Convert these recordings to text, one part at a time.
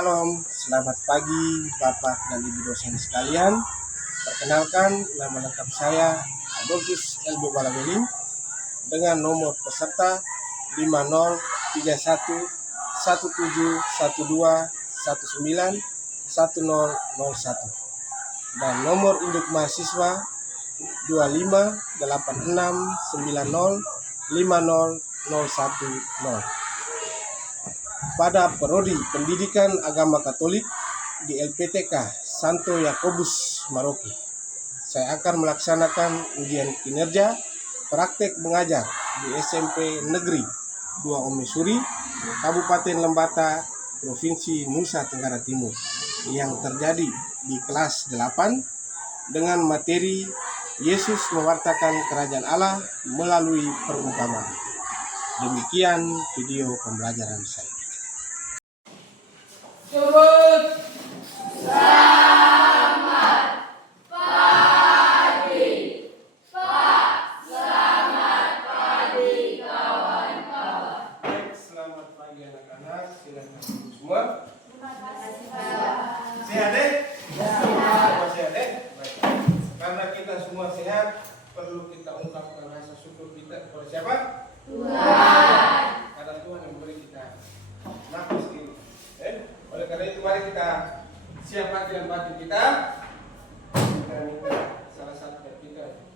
Shalom, selamat pagi Bapak dan Ibu dosen sekalian. Perkenalkan, nama lengkap saya Adolfus LB Balabeling dengan nomor peserta 501712191001 dan nomor induk mahasiswa 2586905010. Pada prodi Pendidikan Agama Katolik di LPTK Santo Yakobus Maroke, saya akan melaksanakan ujian kinerja praktek mengajar di SMP Negeri 2 Omesuri, Kabupaten Lembata, Provinsi Nusa Tenggara Timur yang terjadi di kelas 8 dengan materi Yesus mewartakan kerajaan Allah melalui perumpamaan. Demikian video pembelajaran saya. Selamat pagi, Pak. Selamat pagi, kawan-kawan. Baik, selamat pagi anak-anak. Silakan duduk semua. Terima kasih, Pak. Sehat deh? Semua sehat deh? Baik. Karena kita semua sehat, perlu kita ungkapkan rasa syukur kita kepada siapa? Tuhan. Karena Tuhan yang memberi kita nafas ini. Oleh karena itu mari kita siapkan dalam batin kita. Kita minta salah satu dari kita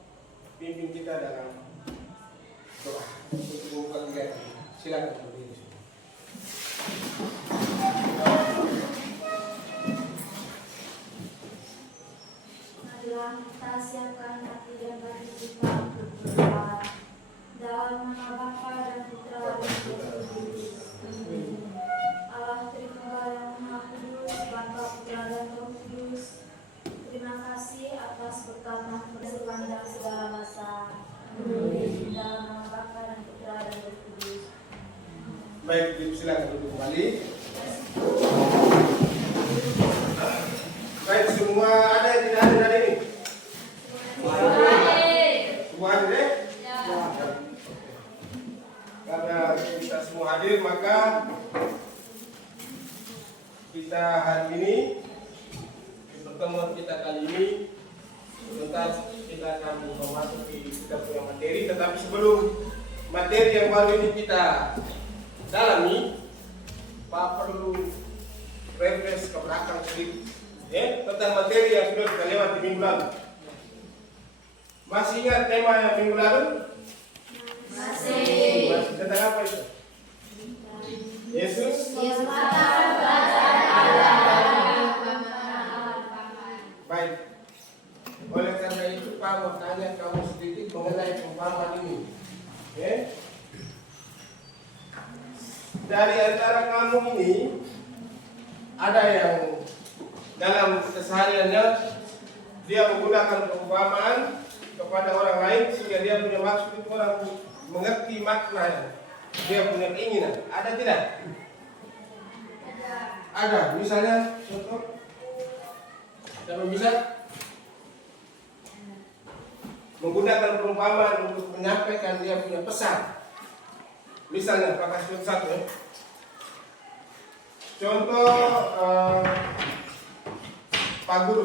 pimpin kita dalam doa untuk membuka kegiatan. Silakan berdiri. Marilah kita siapkan hati dan batin kita untuk berdoa. Dalam nama Bapa dan Putra dan Roh Kudus. Amin. Allah Tritunggal yang Maha Kudus, Bapa, Putra dan Roh Kudus, terima kasih atas berkat sepanjang segala masa. Amin. Dalam nama Bapa dan Putra dan Roh Kudus. Baik, silakan duduk kembali. Baik, semua ada yang tidak hadir hari ini? Semua hadir deh? Ya. Karena kita semua hadir, maka kita hari ini, di pertemuan kita kali ini, sebentar kita akan memasuki kita punya materi. Tetapi sebelum materi yang baru ini kita dalami, Pak perlu refresh ke belakang sedikit, ya, tentang materi yang sudah kita lewati minggu lalu. Masih ingat tema yang minggu lalu? Masih. Tentang apa itu? Yesus. Baik. Oleh karena itu Pak mau tanya kamu sedikit mengenai perumpamaan ini. Oke? Dari antara kamu ini ada yang dalam kesehariannya dia menggunakan perumpamaan kepada orang lain sehingga dia punya maksud itu orang mengerti makna, dia punya keinginan. Ada tidak? Ada. Misalnya contoh, siapa bisa menggunakan perumpamaan untuk menyampaikan dia punya pesan? Misalnya, pakai contoh satu ya. Contoh Pak Guru,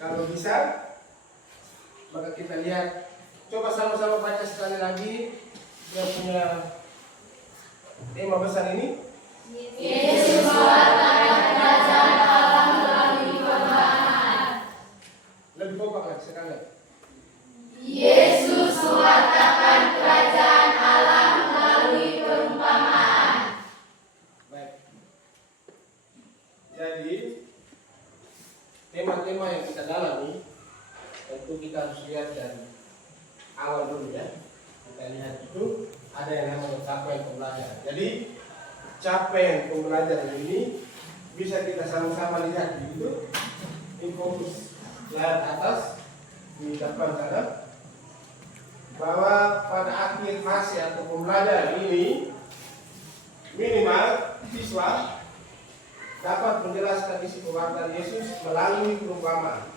kalau bisa, maka kita lihat. Coba sama-sama baca sekali lagi dia punya tema besar ini. Yesus mewartakan kerajaan Allah melalui perumpamaan. Lebih kompak lagi sekali. Yesus mewartakan kerajaan Allah melalui perumpamaan. Baik. Jadi tema-tema yang kita dalami tentu kita harus lihat dari awal dulu ya. Kita lihat itu ada yang namanya capaian pembelajaran. Jadi capaian pembelajaran ini bisa kita sama-sama lihat di itu. Ini fokus layar atas di depan sana, bahwa pada akhir fase atau pembelajaran ini minimal siswa dapat menjelaskan isi pewartaan Yesus melalui perumpamaan.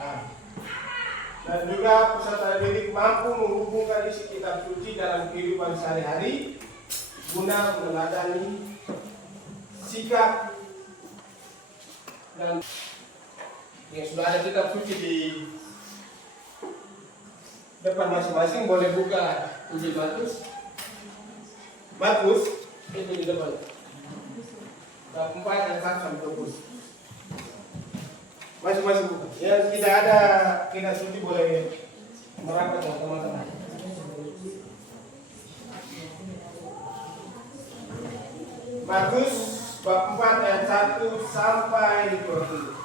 Nah, dan juga peserta didik mampu menghubungkan isi kitab suci dalam kehidupan sehari-hari guna meneladani sikap dan yang sudah ada kitab suci di depan masing-masing. Boleh buka Injil Markus itu di depan bab 4 ayat 1 sampai 20. Masing-masing buka. Yang tidak ada kitab suci boleh merapat teman-teman. Markus bab 4 ayat 1 sampai 20.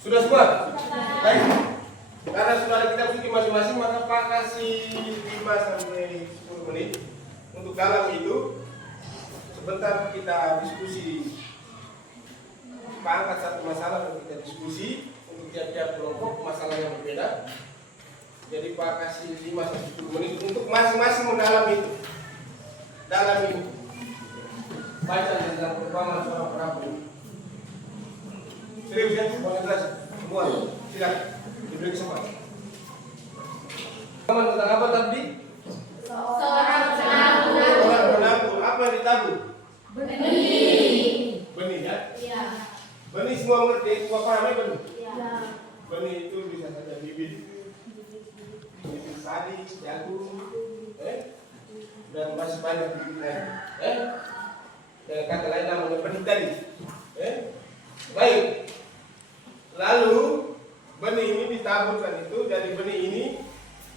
Sudah semua? Baik. Karena sudah ada kitab suci masing-masing, maka Pak kasih 5 sampai 10 menit untuk dalam itu. Sebentar kita diskusi. Pak angkat satu masalah dan kita diskusi untuk tiap-tiap kelompok masalah yang berbeda. Jadi Pak kasih 5 sampai 10 menit untuk masing-masing mendalam itu. Dalam itu. Baca tentang perumpamaan seorang perampok. Serius ya, boleh jelas semua. Silakan diberi kesempatan. Kamu tentang apa tadi? Seorang penabur. Orang menabur. Apa yang ditabur? Benih. Benih ya? Iya. Benih semua mengerti, semua paham ya benih? Iya. Benih itu bisa saja bibit padi, jagung, dan masih banyak bibit lain. Dengan kata lain namanya benih tadi. Baik. Lalu benih ini ditaburkan itu. Dari benih ini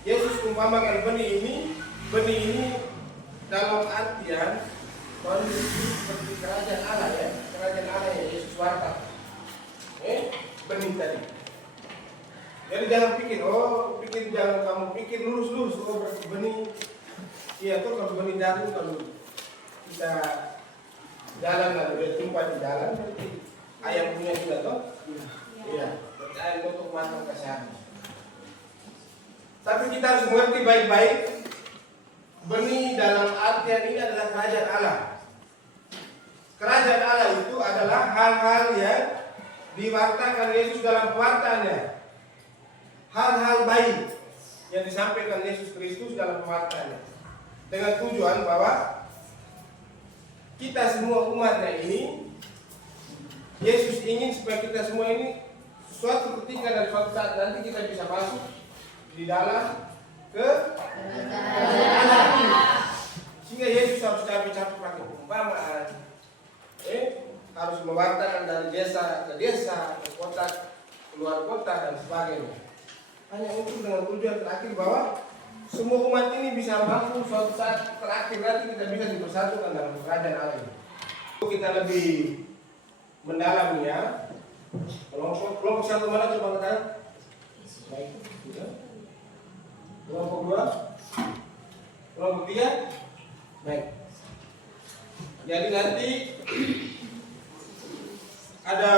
Yesus umpamakan benih ini dalam artian kondisi seperti kerajaan Allah ya. Kerajaan Allah yang Yesus warta. Benih tadi. Jadi jangan pikir, jangan kamu pikir lurus, berarti benih. Iya tuh kalau benih jagung, kalau kita jalan lalu dia tumpah di jalan, berarti ayam punya juga toh. Iya, berarti ayam untuk makan kesehatan. Tapi kita harus mengerti baik-baik, benih dalam artian ini adalah kerajaan Allah. Kerajaan Allah itu adalah hal-hal yang diwartakan Yesus dalam pewartaannya. Hal-hal baik yang disampaikan Yesus Kristus dalam pewartaannya. Dengan tujuan bahwa kita semua umatnya ini, Yesus ingin supaya kita semua ini suatu ketika dan suatu saat nanti kita bisa masuk di dalam kerajaan Allah. Sehingga Yesus harus capek-capek pakai umpamaan, harus mewartakan dari desa ke desa, ke kota, keluar kota dan sebagainya. Hanya untuk dengan tujuan terakhir bahwa semua umat ini bisa mampu suatu saat terakhir nanti kita bisa dipersatukan dalam kerajaan Allah ini. Kita lebih mendalaminya. Kelompok satu mana coba katakan? Baik. Kelompok 2. Kelompok 3. Baik. Jadi nanti ada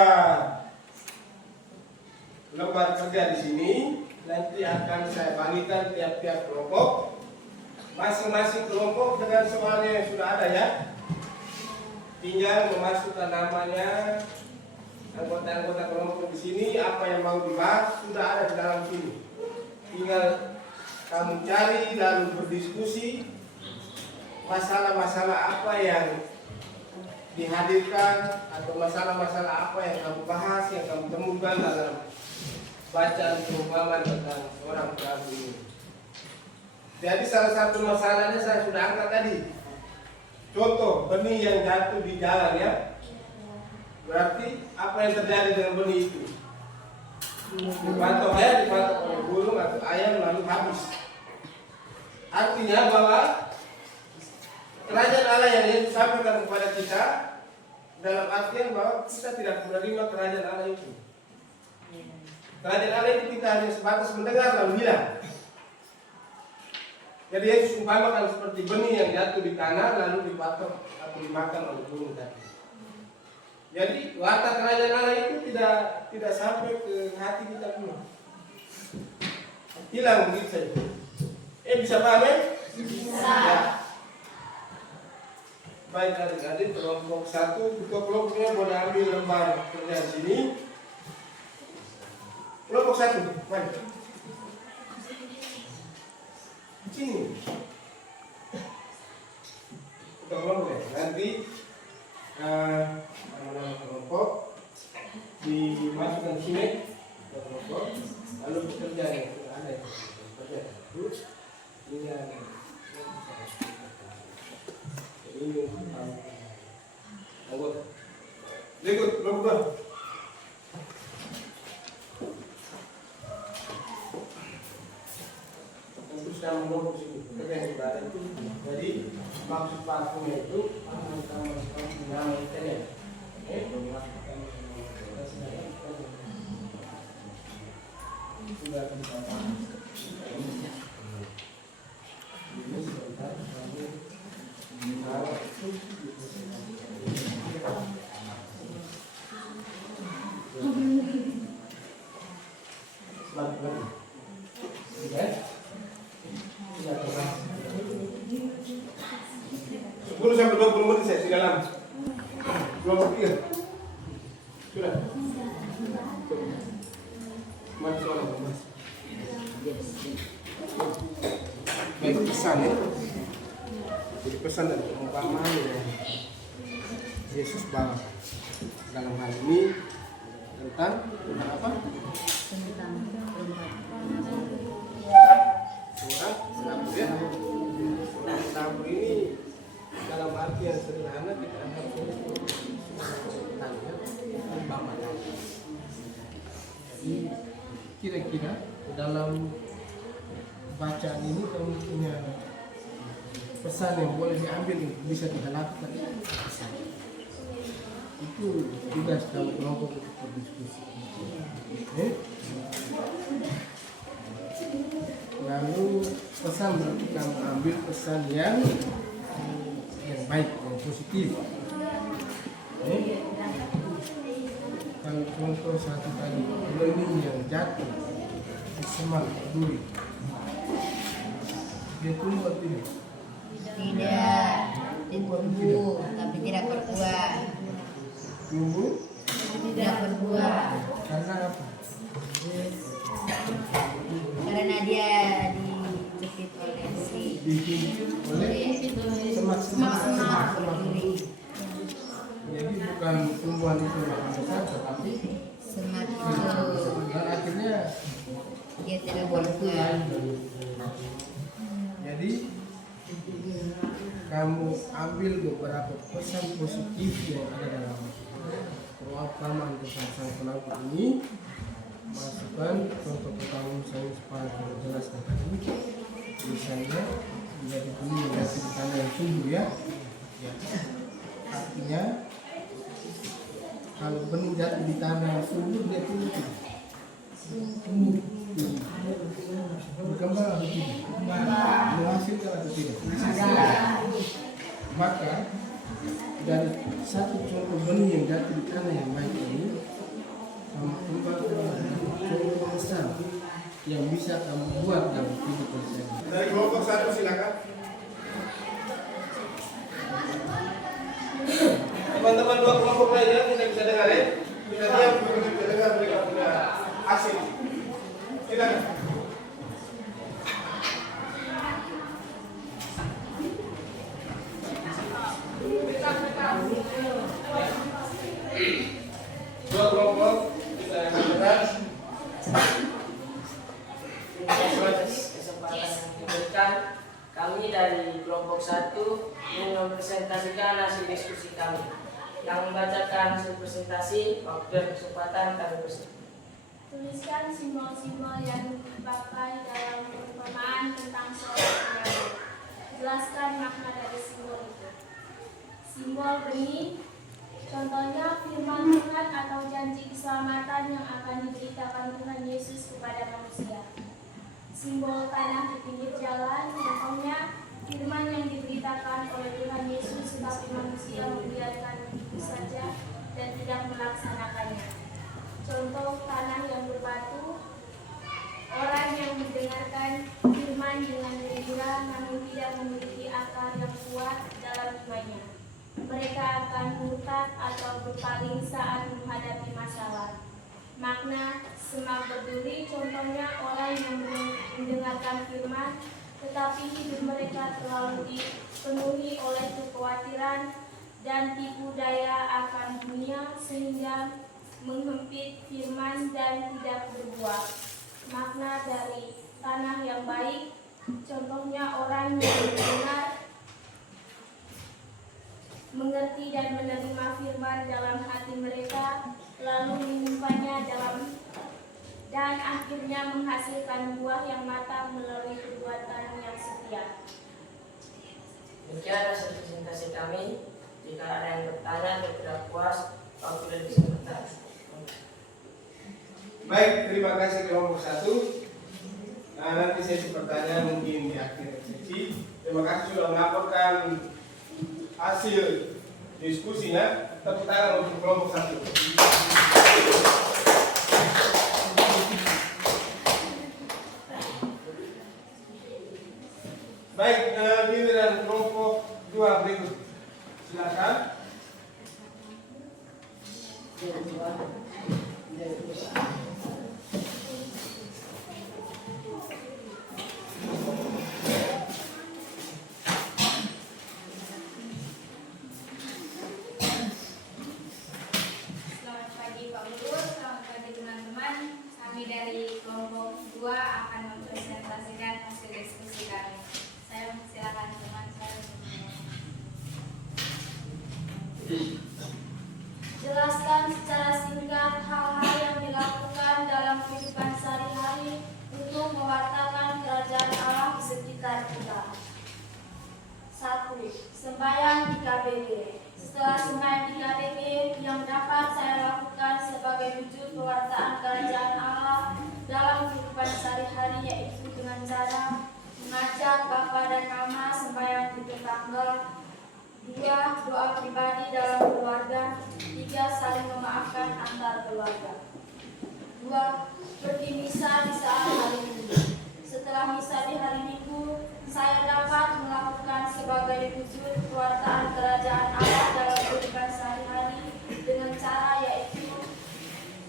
lembar kerja di sini. Nanti akan saya bagikan tiap-tiap kelompok. Masing-masing kelompok dengan soalnya yang sudah ada ya. Tinggal memasukkan namanya, anggota-anggota kelompok di sini, apa yang mau dibahas sudah ada di dalam sini. Tinggal kamu cari lalu berdiskusi masalah-masalah apa yang dihadirkan atau masalah-masalah apa yang kamu bahas, yang kamu temukan dalam bacaan perumpamaan tentang orang perabu ini. Jadi salah satu masalahnya saya sudah angkat tadi. Contoh benih yang jatuh di jalan ya. Berarti apa yang terjadi dengan benih itu? Dipatok oleh burung atau ayam lalu habis. Artinya bahwa kerajaan Allah yang Yesus sampaikan kepada kita dalam artian bahwa kita tidak menerima kerajaan Allah itu. Kerajaan Allah itu kita hanya sebatas mendengar lalu hilang. Jadi Yesus umpamakan seperti benih yang jatuh di tanah lalu dipatok atau dimakan oleh burung tadi. Jadi watak kerajaan Allah itu tidak sampai ke hati kita pun. Hilang begitu saja. Bisa paham ya? Bisa. Ya. Baik adik-adik, kelompok 1, ketua kelompoknya boleh ambil lembar kerja di sini. Kelompok 1, mari. Sini. Ketua kelompok ya. Nanti nama-nama kelompok dimasukkan sini ke kelompok, lalu bekerja yang ada itu. Bekerja dulu. Ini ada. Ini anggota. Ikut kelompok. Terus yang menurut sini, kerja yang berada itu. Jadi maksud parfumnya itu nama ikannya. Sudah kita ini sebentar Sepuluh sampai 20 menit saya sudah lama. Kelompok 3 sudah. Mas soal mas. Baik pesan ya. Jadi pesan dan perumpamaan ya. Yesus bahwa dalam hal ini tentang apa? Tentang surat menabur ya. Menabur ini dalam arti yang sederhana kita harus tanya perumpamaan. Jadi kira-kira dalam bacaan ini kamu punya pesan yang boleh diambil yang bisa diharapkan itu tugas dalam kelompok untuk berdiskusi. Lalu pesan berarti kamu ambil pesan yang baik, yang positif. Kalau contoh satu tadi, learning yang jatuh di semak peduli, dia tumbuh atau tidak? Tidak, tumbuh tapi tidak berbuah. Tumbuh Tidak berbuah karena apa? karena dia dijepit oleh si Dihimpit oleh semak-semak berduri. Jadi bukan tumbuhan itu yang besar, tetapi Semak itu dan akhirnya dia tidak berbuah. jadi kamu ambil beberapa pesan positif yang ada dalam perumpamaan tentang sang penabur ini, masukkan contoh pertama misalnya supaya kamu jelaskan tadi, misalnya menjadi bumi menjadi di tanah yang subur ya. Artinya kalau benih jatuh di tanah yang subur dia tumbuh, berkembang atau tidak, menghasilkan atau tidak. Maka dari satu contoh benih yang jatuh di tanah yang baik ini, kamu kembangkan contoh besar yang bisa kamu buat dalam kehidupan saya. Dari kelompok 1 silakan. Teman-teman 2 kelompok lainnya tidak bisa dengar ya? Tidak diam, begitu bisa dengar mereka punya asik. Silakan. Dua kelompok bisa dengar. Kesempatan yang diberikan, kami dari kelompok 1 ingin mempresentasikan hasil diskusi kami. Yang membacakan hasil presentasi, waktu dan kesempatan kami bersedia. Tuliskan simbol-simbol yang dipakai dalam perumpamaan tentang seorang penabur. Jelaskan makna dari simbol itu. Simbol benih, contohnya firman Tuhan atau janji keselamatan yang akan diberitakan Tuhan Yesus kepada manusia. Simbol tanah di pinggir jalan, contohnya firman yang diberitakan oleh Tuhan Yesus, tetapi manusia membiarkan itu saja dan tidak melaksanakannya. Contoh tanah yang berbatu, orang yang mendengarkan firman dengan gembira namun tidak memiliki akar yang kuat dalam imannya. mereka akan murtad atau berpaling saat menghadapi masalah. Makna semak berduri contohnya orang yang mendengarkan firman, tetapi hidup mereka terlalu dipenuhi oleh kekhawatiran dan tipu daya akan dunia sehingga menghempit firman dan tidak berbuah. Makna dari tanah yang baik contohnya orang yang mendengar, mengerti dan menerima firman dalam hati mereka, lalu menyimpannya dan akhirnya menghasilkan buah yang matang melalui perbuatan yang setia. Demikian hasil presentasi kami. Jika ada yang bertanya atau tidak puas, waktu dan kesempatan. Baik, terima kasih kelompok 1. Nah, nanti sesi pertanyaan mungkin di akhir sesi. Terima kasih sudah melaporkan hasil diskusinya. Tepuk tangan untuk kelompok 1. Baik, giliran kelompok 2 berikut. Silakan. Selamat pagi Pak Guru, selamat pagi teman-teman. Kami dari kelompok 2 akan mempresentasikan hasil diskusi kami. Saya silakan teman saya. Jelaskan secara singkat hal-hal yang dilakukan dalam kehidupan sehari-hari untuk mewartakan kerajaan Allah di sekitar kita. 1. Sembahyang di KBG. Setelah sembahyang di KBG, yang dapat saya lakukan sebagai wujud pewartaan kerajaan Allah dalam kehidupan sehari-hari yaitu dengan cara mengajak Bapa dan Mama sembahyang di tetangga. 2. Doa pribadi dalam keluarga. 3. Saling memaafkan antar keluarga. 2. Pergi misa di saat hari Minggu. Setelah misa di hari Minggu, saya dapat melakukan sebagai wujud pewartaan kerajaan Allah dalam kehidupan sehari-hari dengan cara yaitu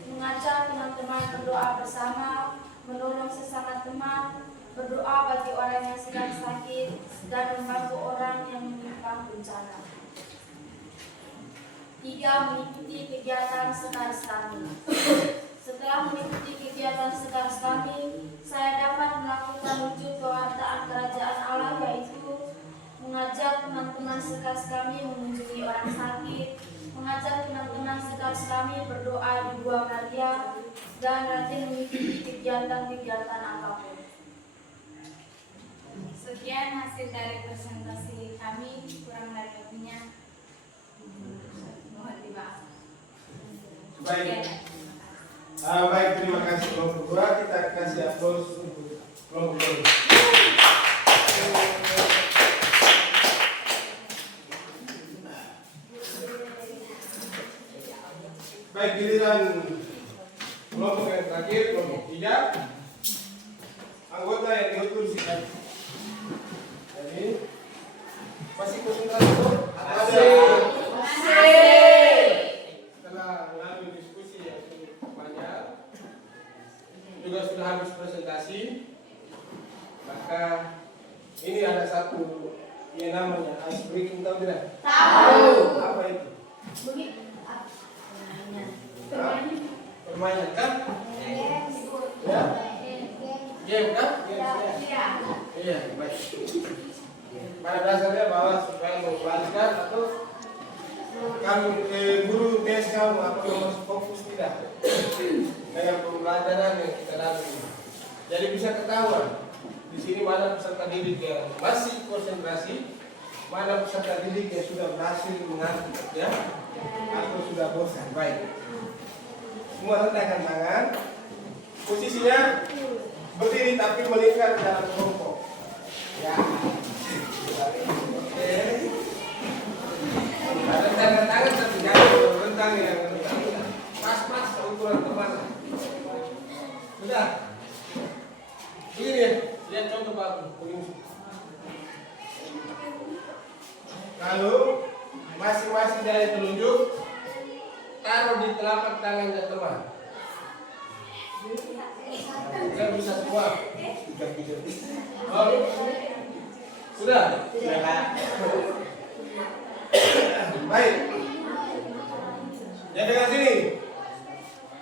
mengajak teman-teman berdoa bersama, menolong sesama teman, berdoa bagi orang yang sedang sakit, dan membantu orang yang menimpa bencana. 3. Mengikuti kegiatan sekaris kami. Setelah mengikuti kegiatan sekaris kami, saya dapat melakukan wujud pewartaan kerajaan Allah yaitu mengajak teman-teman sekaris kami mengunjungi orang sakit, mengajak teman-teman sekaris kami berdoa di Gua Maria, dan rajin mengikuti kegiatan-kegiatan apapun. Sekian hasil dari presentasi kami, kurang lebihnya mohon dimaaf. Baik. Baik, terima kasih kelompok 2. Kita kasih aplaus untuk kelompok 2. Baik, giliran kelompok yang terakhir, kelompok 3. Anggota yang diutus jadi masih konsentrasi kok? Setelah melalui diskusi yang cukup banyak, juga sudah habis presentasi, maka ini ada satu yang namanya ice breaking, tahu tidak? Tahu. Apa itu? Permainan kan? Ya? Game kan? Iya, baik. Pada dasarnya bahwa supaya mengembalikan atau kamu guru tes kamu apa harus fokus tidak dengan pembelajaran yang kita lalui. Jadi bisa ketahuan di sini mana peserta didik yang masih konsentrasi, mana peserta didik yang sudah berhasil mengantuk ya, atau sudah bosan. Baik. Semua rendahkan tangan. Posisinya berdiri tapi melingkar dalam kelompok. Ya. Oke. Ada tanda tangan tapi jangan rentang yang rentang. Pas-pas ukuran teman. Sudah. Ini lihat contoh bagus. Lalu masing-masing dari telunjuk taruh di telapak tangannya teman. Kan bisa semua. Oh, sudah? Sudah, Pak. Baik. Ya dengan sini.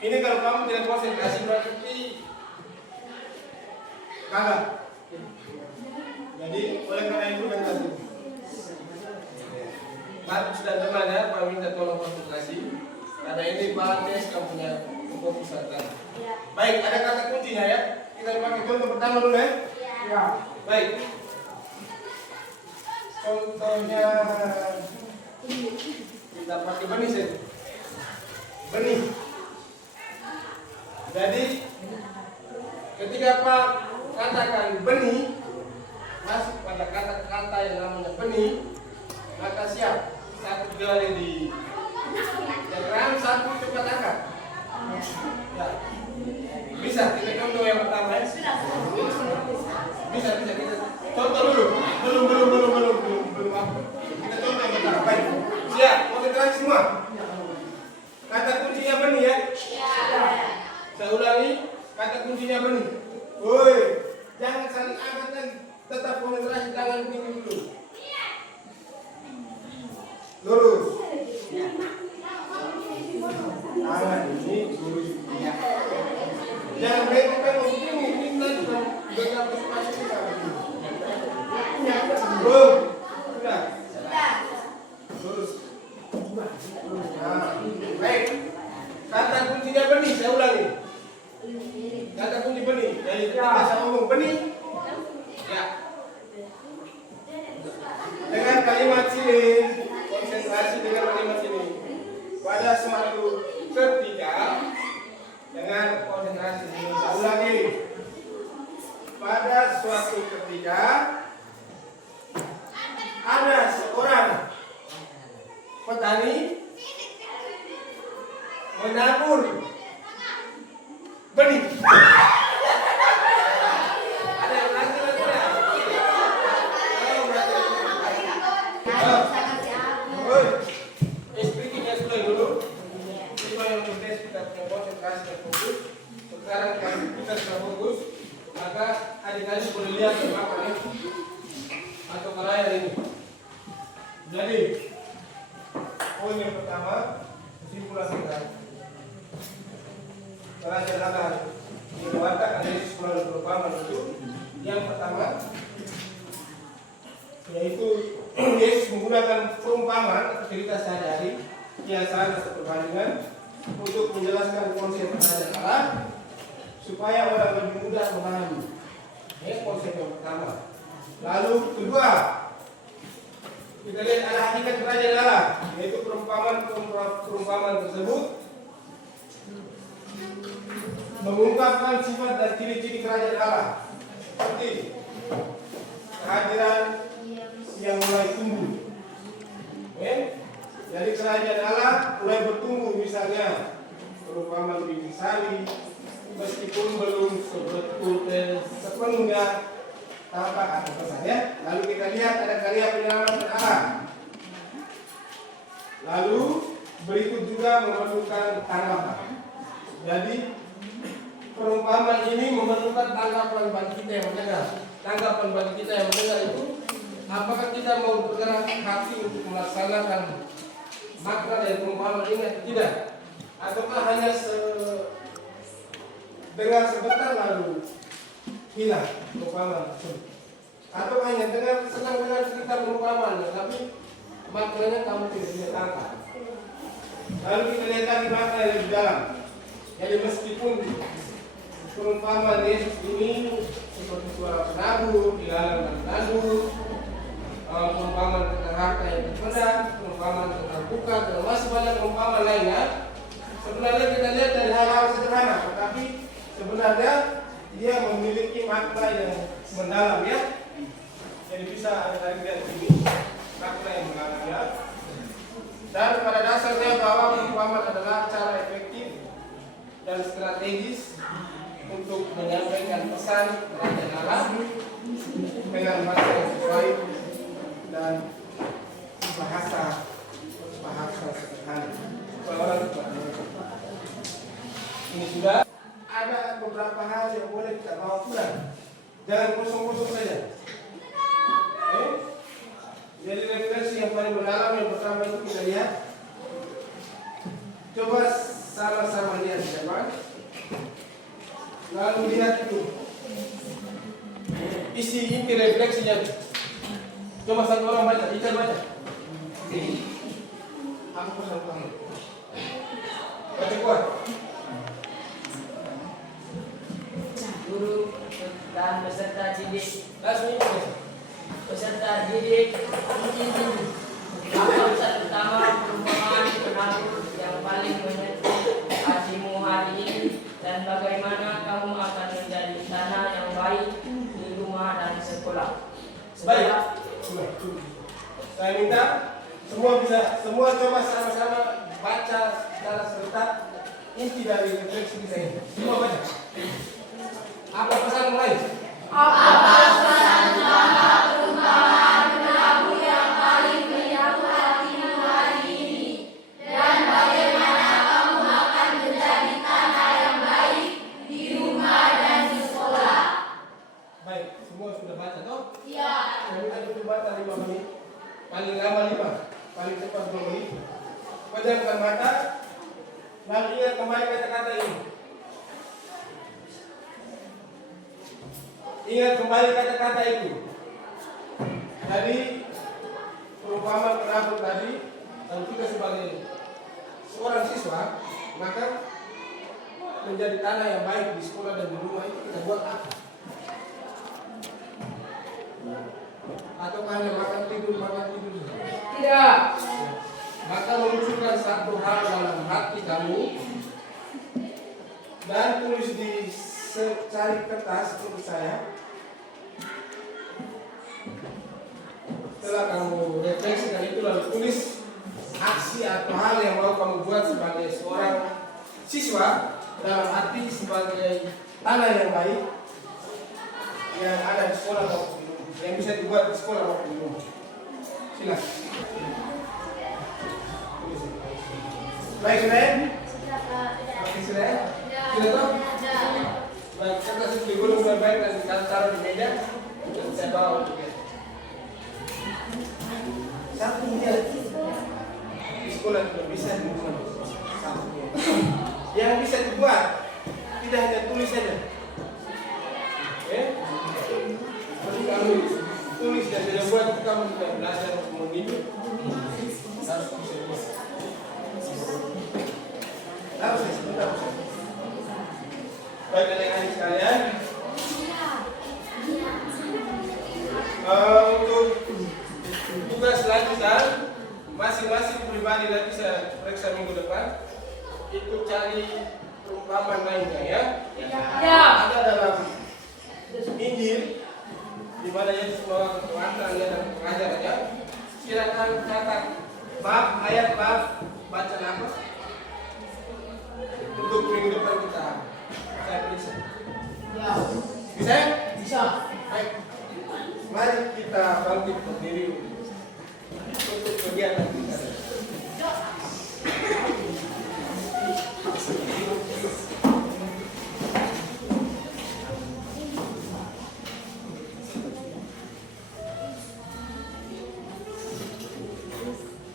Ini kalau kamu tidak konsentrasi berarti kagak. Jadi oleh karena itu dengan sini. Pak sudah teman ya, Pak minta tolong konsentrasi. Karena ini Pak tes kamu punya kefokusan. Baik, ada kata kuncinya ya. Kita pakai contoh pertama dulu ya. Ya. Baik. Contohnya kita pakai benih saja. Benih. Jadi ketika Pak katakan benih, masuk pada kata-kata yang namanya benih, maka siap. Satu jari di diagram, satu cepat angkat. Ya. Bisa kita contoh yang pertama ya. Bisa. Contoh dulu. Belum apa. Kita contoh yang pertama. Baik. Siap. Konsentrasi semua. Kata kuncinya benih ya. Saya ulangi. Kata kuncinya benih. Woi, jangan saling angkat lagi. Tetap konsentrasi tangan begini dulu. Lurus. Tangan ini lurus. Jangan bengkok begini. Ini nanti bengkok masuk kita. Belum. Sudah. Lurus. Nah, baik. Kata kuncinya benih. Saya ulangi. Kata kunci benih. Jadi ketika saya ngomong benih. Ya. Dengan kalimat sini, konsentrasi dengan kalimat sini. Pada suatu ketika, dengan konsentrasi sini. Saya ulangi. Pada suatu ketika, ada seorang petani menabur benih. Ada yang lagi ya? Speakingnya sudah dulu. Supaya yang tes kita konsentrasi dan fokus. Sekarang kita sudah fokus, maka adik-adik boleh lihat apa ya? Atau ke layar ini. Jadi poin yang pertama, kesimpulan kita. Pelajaran akan dikeluarkan Yesus melalui perumpamaan itu. Yang pertama, yaitu Yesus menggunakan perumpamaan atau cerita sehari-hari, kiasan atau perbandingan untuk menjelaskan konsep kerajaan Allah supaya orang lebih mudah memahami. Ini konsep yang pertama. Lalu kedua, kita lihat ada hakikat kerajaan Allah, yaitu perumpamaan tersebut mengungkapkan sifat dan ciri-ciri kerajaan Allah seperti kehadiran yang mulai tumbuh. Jadi kerajaan Allah mulai bertumbuh, misalnya perumpamaan biji sari, meskipun belum sepenuhnya tampak atau pesan ya. Lalu kita lihat ada karya penyelamatan Allah. Lalu berikut juga memerlukan tanggapan. Jadi perumpamaan ini memerlukan tanggapan bagi kita yang mendengar. Tanggapan bagi kita yang mendengar itu, apakah kita mau bergerak hati untuk melaksanakan makna dari perumpamaan ini atau tidak? Ataukah hanya dengar sebentar lalu hilang perumpamaan tersebut? Atau hanya senang dengan cerita perumpamaan, tapi maknanya kamu tidak bisa tangkap. Lalu kita lihat lagi makna yang di dalam. Jadi meskipun perumpamaan Yesus ini seperti suara penabur, ilalang dan penabur, perumpamaan tentang harta yang terpendam, perumpamaan tentang buka, dan masih banyak perumpamaan lainnya. Sebenarnya kita lihat dari hal-hal sederhana, tetapi sebenarnya dia memiliki makna yang mendalam ya. Jadi bisa ada lihat ini makna yang mendalam ya. Dan pada dasarnya bahwa perumpamaan adalah cara efektif dan strategis untuk menyampaikan pesan kerajaan Allah dengan bahasa yang sesuai dan bahasa kelompok saja. Jadi refleksi yang paling mendalam yang pertama itu kita lihat. Coba sama-sama lihat di depan. Lalu lihat itu. Isi inti refleksinya. Coba satu orang baca, Ica baca. Aku pesan kamu. Baca kuat. Guru dan peserta didik. Langsung Peserta didik apa pesan utama perumpamaan penabur yang paling menyentuh hatimu hari ini dan bagaimana kamu akan menjadi tanah yang baik di rumah dan sekolah. baik. Saya minta semua coba sama-sama baca secara serentak inti dari refleksi kita ini. Semua baca. Apa pesan mulai? Baik, semua sudah baca toh? Iya. Saya minta dulu baca 5 menit. Paling lama 5, paling cepat 2 menit. Pejamkan mata. Lalu ingat kembali kata-kata ini. Ingat kembali kata-kata itu. Jadi perumpamaan penabur tadi, kalau kita sebagai seorang siswa, maka menjadi tanah yang baik di sekolah dan di rumah itu kita buat apa? Atau hanya makan tidur? Tidak. Maka munculkan satu hal dalam hati kamu dan tulis di secari kertas untuk saya. Setelah kamu refleksikan itu lalu tulis aksi atau hal yang mau kamu buat sebagai seorang siswa dalam hati sebagai tanah yang baik yang ada di sekolah maupun di rumah, yang bisa dibuat di sekolah maupun di rumah. Silakan. Baik sudah ya? Baik sudah ya? Sudah toh? Baik, kita sudah digulung baik-baik dan kita taruh di meja. Saya bawa untuk ya. Satu dia di sekolah juga bisa di rumah. Satu dia. Yang bisa dibuat tidak hanya tulis saja. Tapi kamu tulis dan tidak buat, kamu juga belajar memilih. Harus bisa buat. Harus sebentar. Baik adik-adik sekalian. Untuk tugas lanjutan masing-masing pribadi nanti saya periksa minggu depan. Ikut cari perumpamaan lainnya ya. Ya. Ada dalam Injil di mana Yesus membawa pengantarnya dan pengajarannya. Silakan catat bab, ayat bab, baca apa? Untuk minggu depan saya periksa. Ya. Bisa ya? Bisa. Baik. Mari kita bangkit berdiri untuk kegiatan kita.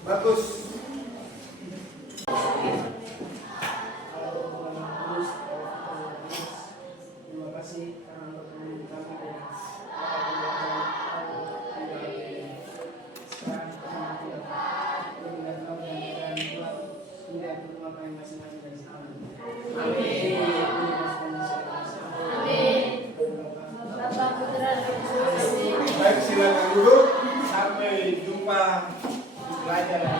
Bagus. Terima kasih karena bertemu kami dan sekarang masing-masing dari sekarang. Bapak Putra dan Yesus. Baik, silakan duduk. Sampai jumpa di pelajaran.